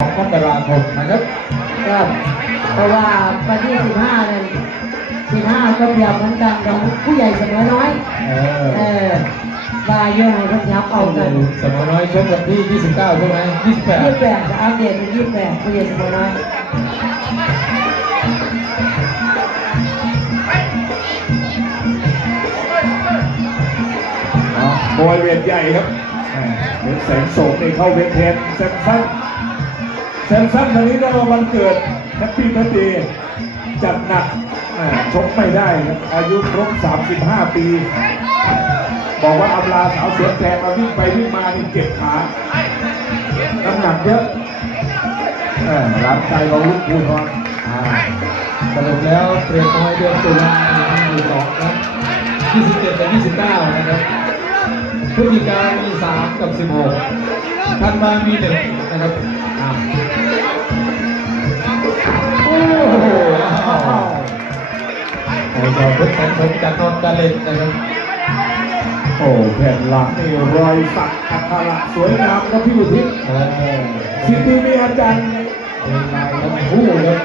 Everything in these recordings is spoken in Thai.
ของมกราคมนะครับครับเพราะว่าวันที่15นั้น15ก็เปรียบเหมือนกันของผู้ใหญ่เสมอน้อย เอเอออวายโยงให้เขายับเอากันสมอน้อยชกวันที่ 29 ใช่ไหมยี่สิบ28แปดจะอัปเดตเป็นยี่สิบแปดผู้ใหญ่เสมอน้อยอะมวยเวทใหญ่ครับอ่าเหมือนแสงโสมนี่เข้าเวทเทนแซมซัน แซมซันวันนี้ได้มาวันเกิดแฮปปี้เบิร์ดเดย์จัดหนักชกไม่ได้ครับอายุครบ 35 ปี บอกว่าอำลาสาวสวนแทนมาวิ่งไปวิ่งมานี่เจ็บขา น้ำหนักเยอะร้านใจของลูกภูทรอ่าสรุปแล้วเปลี่ยนมวยเดือนตุลาคมมีสองครับ27กับ29 นะครับพฤศจิกายนมี 3 กับ 16ธันวามี 1 นะครับ โอ้โหอ้าวโอ้โหเพชรแสนสมจากนนกาเล่นนะครับ โอ้แผ่นหลังนี่รอยสักอัคระสวยงามครับพี่อุตรทิศเออสิบปีมีอาจารย์เป็นลายทั้งคู่ครับ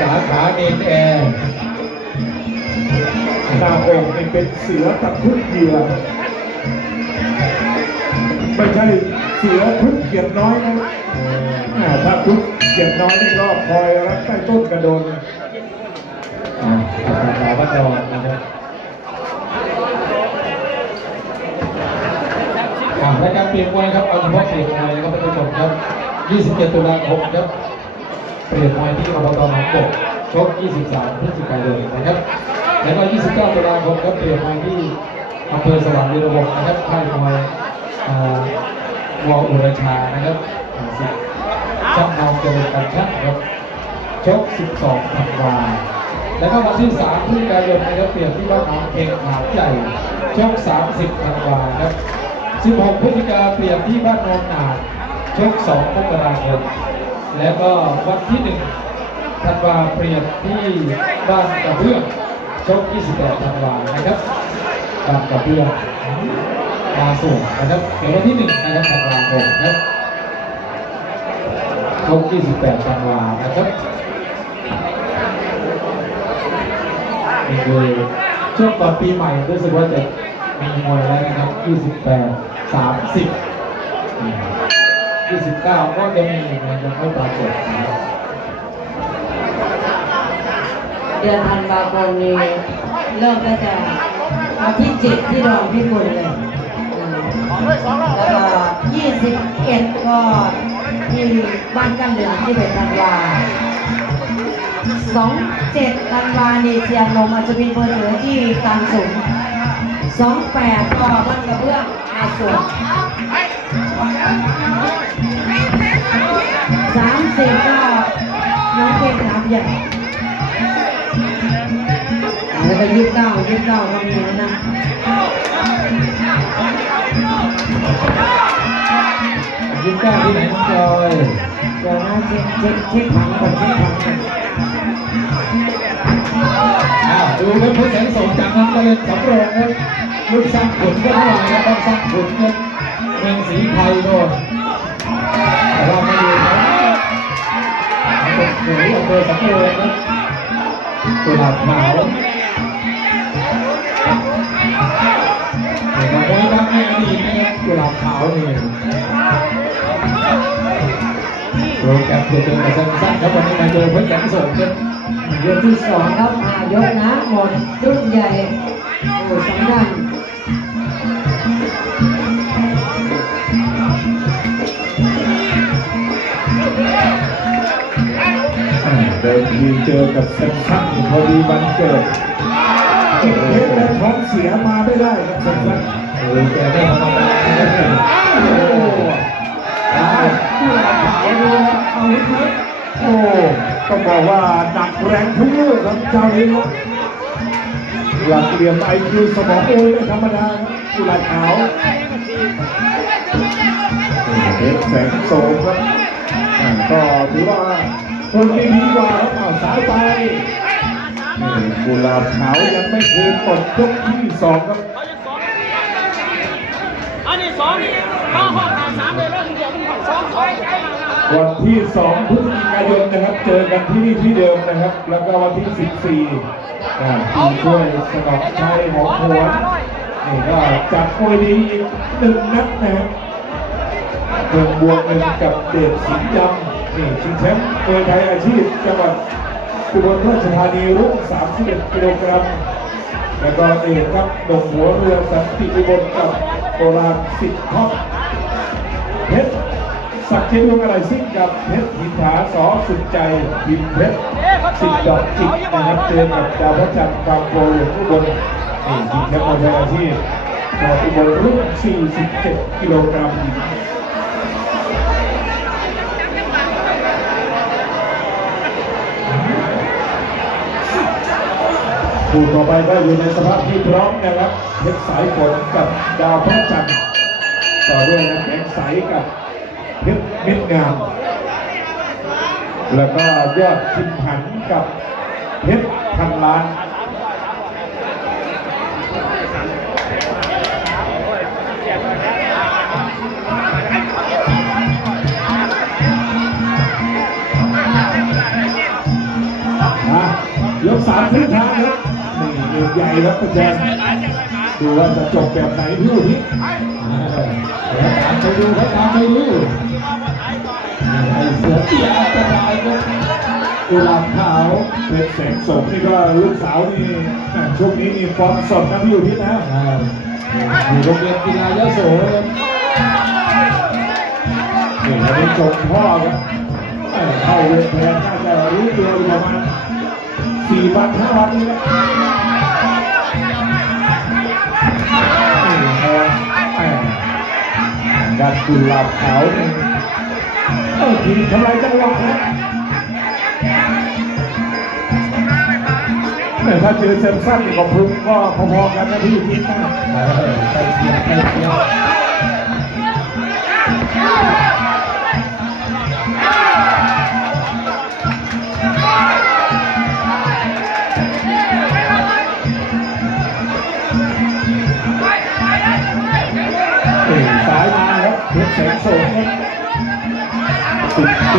สาขาเอ็นแอร์หน้าอกนี่เป็นเสือกับทุกเหยื่อไม่ใช่เสือทุกเกียรน้อยนะ ถ้าทุกเกียรติน้อยนี่ก็คอยรักใต้ต้นกระโดนอ่าอาจารย์วัดอนนะครับอ่ารายการเปลี่ยนมวยครับเอาเฉพาะเปลี่ยนมวยนะครับท่านผู้ชมครับ27ตุลาคมครับเปลี่ยนมวยที่อบตหนองบกชก 23 พฤศจิกายนนะครับ แล้วก็ 29 ตุลาคมครับเปลี่ยนมวยที่อำเภอสว่างวีระวงศ์นะครับค่ายมวยอ่าวอุรชานะครับ ช่างนองเจริญกันช่างครับชก 12ธันวาแล้วก็วันที่3พฤศจิกายนนะครับเปลี่ยนที่บ้านหนองเองหาใหญ่ชก 30ธันวาครับ 16พฤศจิกาเปลี่ยนที่บ้านโนนหนาชก 2มกราคมแล้วก็วันที่1ธันวาเปลี่ยนที่บ้านกระเบื้องชก 28ธันวานะครับบ้านกระเบื้องมาส่งนะครับเดี๋ยววันที่1นะครับธันวาคมนะครับ ชก28ธันวานะครับนี่คือช่วงก่อนปีใหม่รู้สึกว่าจะมีมวยแล้วนะครับ 28 30 29 ก็จะมีมันยังไม่ปรากฏนะครับเดือนธันวาคมนี้เริ่มตั้งแต่วันที่เจ็ดที่ดอนพิกุลเลยแล้วก็ยี่สิบเอ็ดก็ ที่บ้านกันเหลืองที่เป็นธันวาสองเจ็ดธันวานี่เชียงลมอาจจะเป็นเบอร์เหลือที่การสูงสองแปดก็บ้านกระเบื้องอาสวนสามสิบก็น้องเพลงน้ำใหญ่แล้วก็ยี่สิบเก้ายี่สิบเก้าก็มีแล้วนะ ยิ้มก้าที่ไหนน้องจอยเดี๋ยวนะเช็คเช็คเช็คผังก่อนเช็คผังก่อนอ้าวดูครับผู้แสนสมจากนั้นก็เลยสำรองครับลูกสร้างขุนก็เท่าไหร่ครับต้องสร้างขุนเงินเมืองศรีไทยโดนแต่เราไม่ดูครับเป็นหนูอำเภอสำโรงครับกุหลาบขาวแต่ก็มวยดังในอดีตนะครับกุหลาบขาวนี่ โปรแกรมจะเจอกับสั้นๆครับวันนี้มาเจอเพชรแสนสมครับยกที่สองครับอ่ายกนะหมดรุ่นใหญ่โอ้สำคัญอ่าเดิมทีเจอกับแซมซันพอดีวันเกิดเก็บเพชรและท้องเสียมาไม่ได้ครับแซมซันโอ้ยแกไม่ธรรมดา นะครับโอ้ได้ผู้รับขาวยครับเอาลิฟต์โอ้ต้องบอกว่าหนักแรงทุกลูกครับเจ้านี้ครับหลักเหลี่ยมไอคิวสมองโอ้ยไม่ธรรมดาครับผู้รับขาวเพชรแสงโสมครับก็ถือว่าคนไม่ดีกว่าครับเอาสายไปกุหลาบขาวยังไม่คืนหมดยกที่สองครับ วันของสองสองวันที่ 2 พฤศจิกายนนะครับ เจอกันที่นี่ที่เดิมนะครับ แล้วก็วันที่ 14อ่ทีมช่วยสนองชัยหอมหวนนี่ก็จัดมวยดีอีกหนึ่งนัดนะครับเมืองบวกหนึ่งกับเดชสิงห์ดำนี่ชิงแชมป์มวยไทยอาชีพจังหวัดอุบลราชธานีรุ่น31กิโลกรัมแล้วก็เอกครับดงหัวเรือสันติอุบลกับโบราณสิทธิ์ท็อปเพชร สักดิ์เจดวงอะไรซิ่งกับเพชรหินผาสอสุดใจพิมพ์เพชรสิทธิ์ดอกจิกนะครับเจอกับดาวพระจันทร์บางโพหลวงอุบลนี่ยิงแชมป์มวยไทยอาชีพจังหวัดอุบลรุ่น 47 กิโลกรัมหญิงคู่ต่อไปก็อยู่ในสภาพที่พร้อมนะครับเพชรสายฝนกับดาวพระจันทร์ต่อด้วยน้ำแข็งใสกับ เพชรเม็ดงาม แล้วก็ยอดชิมหันกับเพชรพันล้านอะยกสามพื้นทางครับนี่ใหญ่ครับประแจนดูว่าจะจบแบบไหนพี่อุทิศ เดี๋ยวตามไปดูครับตามไปดูไอ้เสือเตี้ยอันตรายครับกุหลาบขาวเป็นแสงสมนี่ก็ลูกสาวนี่ช่วงนี้นี่ฟอร์มสดนะพี่อุทิศนะอ่าอยู่โรงเรียนกีฬายโสครับนี่วันนี้ชมพ่อครับเอ้ยเข้าเวรแทนน่าจะรู้ตัวอยู่ประมาณสี่วันห้าวันนี้นะนี่แทนแหม่ การกุหลาบขาวเออทีทำลายจังหวะนะแต่ถ้าเจอเซมสั้นกับพุ่งก็พอๆกันนะพี่พี่นะเออใกล้เคียงใกล้เคียง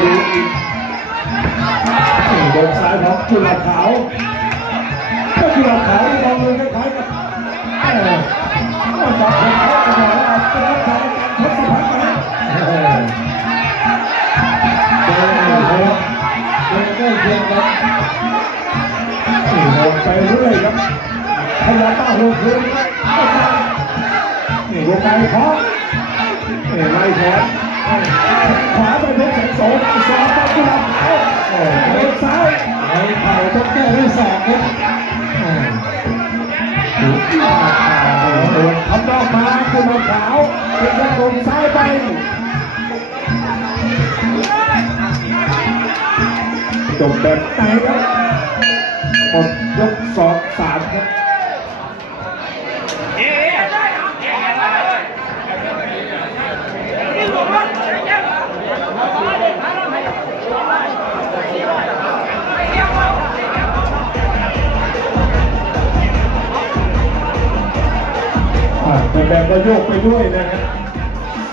รีอีกนี่โดนซ้ายของกุหลาขาวก็กุหลาขาวที่เราเลยคล้ายๆกับเอ่อก็จับคนเขาจะบอกว่าเป็นนักชายการทศพัฒน์นะเดินเดินใกล้เคียงครับนี่โหนไปเรื่อยครับพยายามต้าโหนคืนนี่วงในคล้องนี่ไล่แขน แก้ด้วยศองครับอ่าดูที่ขาขาเลยโดนทำนอกมาคือมาขาวเป็นกระโดงซ้ายไปจบแบบไหนครับหมดยกสองสามครับ แบบก็โยกไปด้วยนะครับ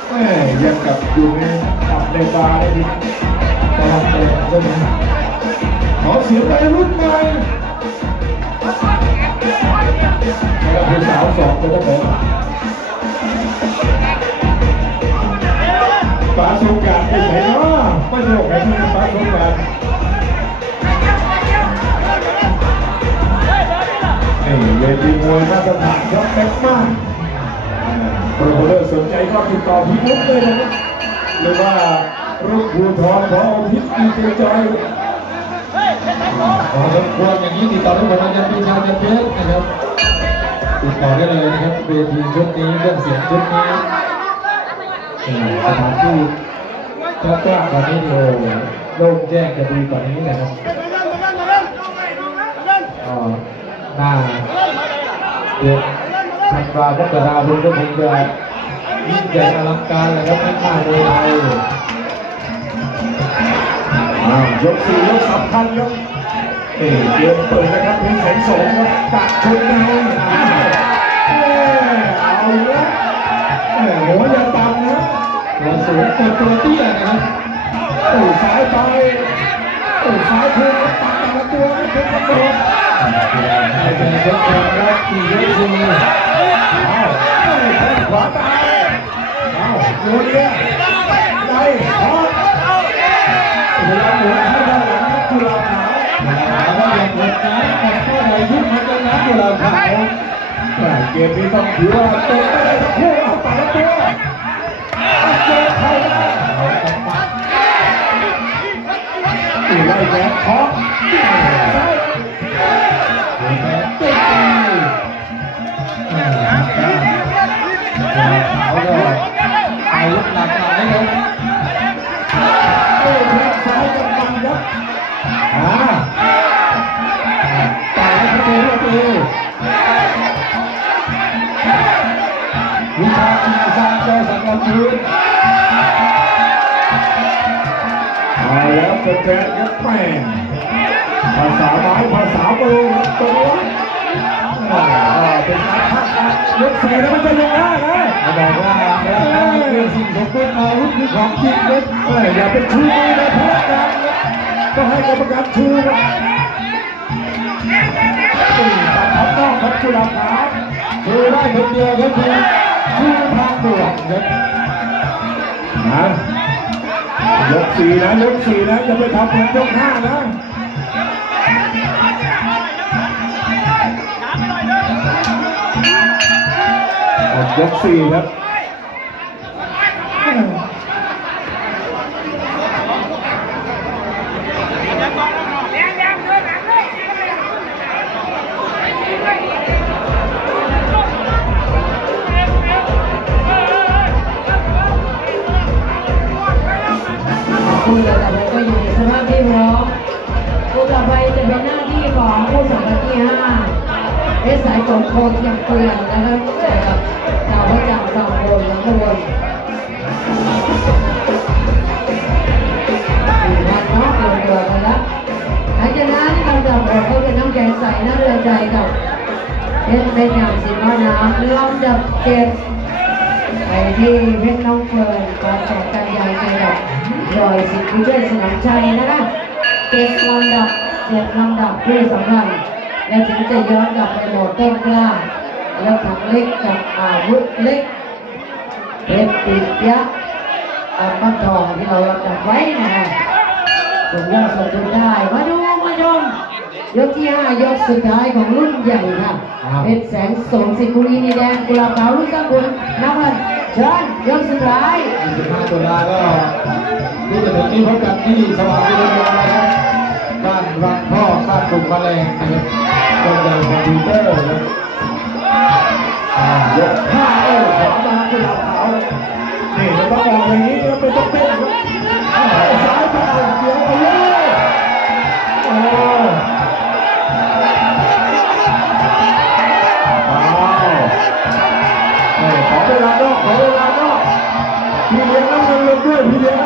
แม่ยังกับอยู่ในตับในบาร์เลยตลอดเลยใช่ไหมขอเสียงวัยรุ่นใหน่อยแล้วผู้สาวสองก็ต้องบอกฝาสงกรารไปไหนเนาะไม่โยกให้ที่ฝาสงกรารเวทีมวยมาตรฐานครับ ก็ติดต่อพี่มุกเลยนะครับหรือว่ารุ่งภูทรพอพิษดีเจจอยขอสมควรอย่างนี้ติดต่อทุกคนอาจารย์ปีชาเป็นเพชรนะครับติดต่อได้เลยนะครับเวทีชุดนี้เรื่องเสียงชุดนี้สถานที่ถ้ากว้างกว่านี้โอ้โล่งแจ้งจะดีกว่านี้นะครับก็น่าเดือนธันวาคมกราคมก็คงจะ ยิ่งใหญ่อลังการเลยครับทั้งหน้าเมืองไทยอ้าวยกสี่ยกสำคัญครับเอ้เกมเปิดนะครับเพชรแสงโสมครับกะชนในเอาละหัวอย่าต่ำนะตัวสูงตัวตัวเตี้ยนะครับตู้ซ้ายไปตู้ซ้ายคืนตัดแต่ละตัวไม่เป็นกำหนดให้เป็นเจ้าของรับที่ยกซีอ้าวขวาตาย โนเนี่ยได้พอดพยายามหมุนให้ด้านหลังนักกีฬาขาวถามว่าอย่างไรนะกับข้อใดยุบมันจะนับอยู่แล้วครับแต่เกมนี้ต้องถือว่าเต็มไปเลยทั้งคู่เอาแต่ละตัวเจอใครได้ตีไล่แขนเคาะซ้ อ่าต่อยให้ประตูประตูวิชาจีซานเจอสังกัดพื้นเอาแล้วเป็นแฟนครับแม่ภาษาไม้ภาษามือตัวเป็นการคาดกยกสี่แล้วมันจะลงได้นะเขาบอกว่าร่างกายเป็นสิ่งสมบูรณ์อาวุธคือของจริงเอ้ยอย่าเป็นชูมือในพนักงาน ก็ให้กรรมการชูนะตีตัดท็อปนอกครับกุหลาบขาวคือได้คนเดียวก็คือชื่อทางด่วนครับนะยกสี่นะยกสี่นะจะไปทำเหมือนยกห้านะหมดยกสี่ครับ คู่ต่อไปก็อยู่ในสภาพที่พร้อมคู่ต่อไปจะเป็นหน้าที่ของผู้สัมผัสที่ห้าเพชรสายฝนโคเทียมเกลียงนะครับจอกับดาวพระจันทร์ฝั่งบนหลังบนสี่วันเนาะเดือนเดือนกันละหลังจากนั้นเราจะบอกเขาเป็นน้ำแกงใสน้ำเรือใจกับเพชรเป็นอย่างสิบห้าน้ำลำดับเจ็ดไปที่เพชรน้องเฟิร์นก่องแสงกันยายเจอกั บรอยสิทธิ์ผู้ช่วยสนามชัยนะคะเจ็ดลำดับเจ็ดลำดับที่สำคัญและถึงจะย้อนกลับไปโหมดต้นกล้า แล้วถังเล็กกับอาวุธเล็กเพชรปิยะอัมพันทองที่เราลำดับไว้นะคะส่งยอดส่งทุนได้ มาดูมาชม ยกที่ห้ายกสุดท้ายของรุ่นใหญ่ค่ะเพชรแสงสมสิกุลีนีแดงกุหลาบขาวลูกตะกุลน้ำเงินเชิญยกสุดท้าย25ตุลาก็ที่จะถึงนี้พบกันที่สว่างวิทยานะครับบ้านรังพ่อบ้านกลุ่มแมลงนะครับต้นใหญ่คอมพิวเตอร์นะครับอ่ายกห้าเอ้ยของมากุหลาบขาวนี่มันต้องออกอย่างนี้มันต้องเต้นครับเอาซ้ายไปเดี๋ยวไปเลย น้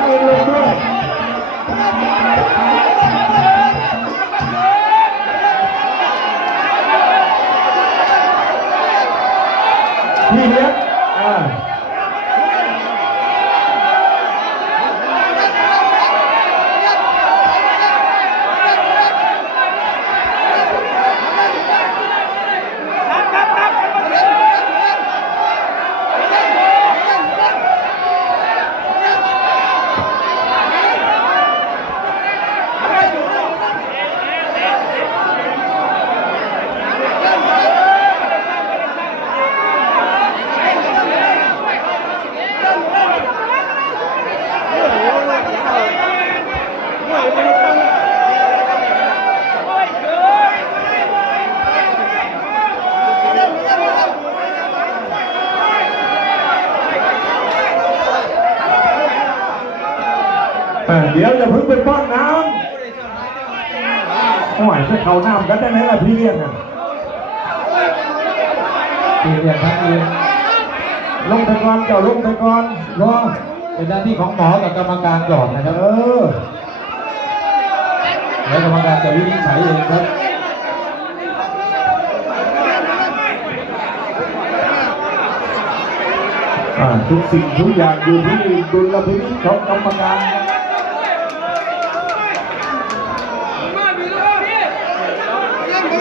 เพิ่งไปป้อนน้ำโอ้ยถ้าเขาน้ำกันได้ไหมล่ะพี่เลี้ยงอะทีมอย่างทั้งทีมลงไปก่อนเจ้าลงไปก่อนรอเป็นหน้าที่ของหมอกับกรรมการก่อนนะคเอรับอแล้วกรรมการจะวินิจฉัยเองครับอ่าทุกสิ่งทุกอย่างอยู่ที่ดุลพินิจของกรรมการ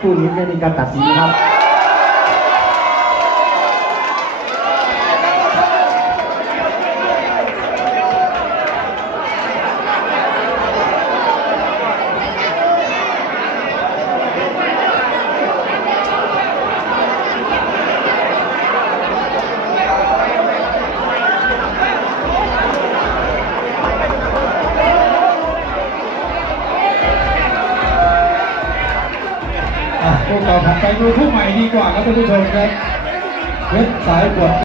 คู่นี้ไม่มีการตัดสินนะครับ ท่านผู้ชมครับเว็บสายกด